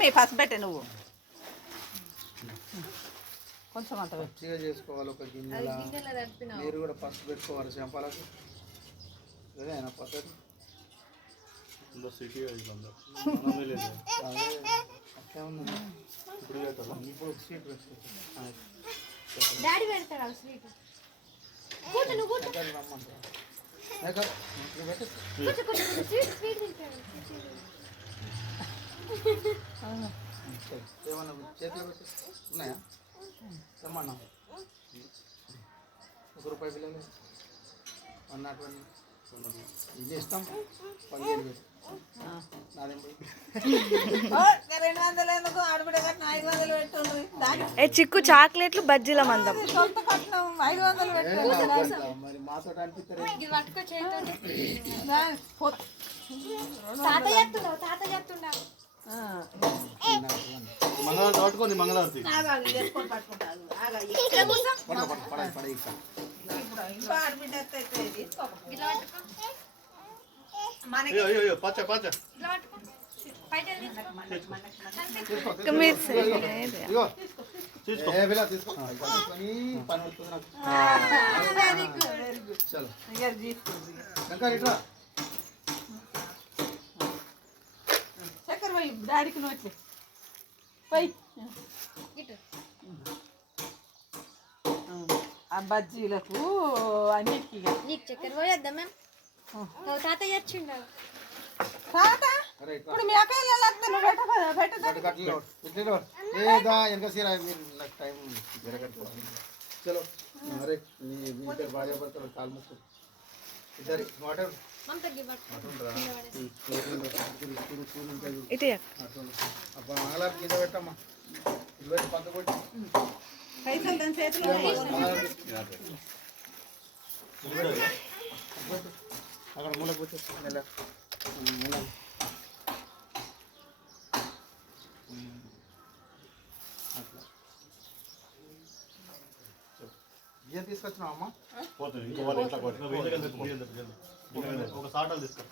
మీ first పెట్టే నువ్వు కొంచెం అంత మంచిగా చేసుకోవాలి. ఒక గిన్నెల మీరు కూడా ఫస్ట్ పెట్టుకోవాలి చెంపాలకు. అదేనా పద్ధతి? సిటీ అట్లే ఉంది. ఇప్పుడు స్వీట్ పెట్టుకుంటాం. డాడీ పెడతాడు స్వీట్. కూర్చో నువ్వు కూర్చో. కూర్చో కూర్చో స్వీట్ స్వీట్ తింటాడు. ఏమన్నా చేతిలో పెట్టి ఉన్నాయా? తెమ్మన్నా. ₹1 పిల్లలు అన్నటువంటి ఇది ఇస్తాం. 15 పెట్టి నాదేం పోయి 200 ఎందుకు ఆడబిడ్డ కట్టిన 500 పెట్టుండ్రి. చిక్కు చాక్లెట్లు బజ్జీల మందం సొంత కట్నం 500 పెట్టు. మరి మాతో అనిపిస్తారు. ఇది పట్టుకో చేతితోటి. తాత చెప్తున్నావు తాత చెప్తున్నావు. మంగళవారం తోడుకోండి. మంగళవారం పచ్చ పచ్చ చక్కెర పోయి డాడీకి నోట్లే పోయి. ఆ బజ్జీలకు అన్నిటికీ నీకు చక్కెర పోయేద్దాం మేము. తాత తెచ్చిండు. తాత ఇప్పుడు మీ అక్కయ్య చలో అరే మీ భార్య భర్తలు కాలు ముక్కు ఇద్దరి వాటర్ అబ్బా మంగళవారం కింద పెట్టమ్మా. 20 పంత కొట్టి పైసలు దాని చేతిలో అక్కడ మూల పోతే అట్లా బియ్యం తీసుకొచ్చినావు అమ్మా? పోతుంది. ఇంకో వాళ్ళ ఇంట్లో ఒక సాటలు తీసుకో.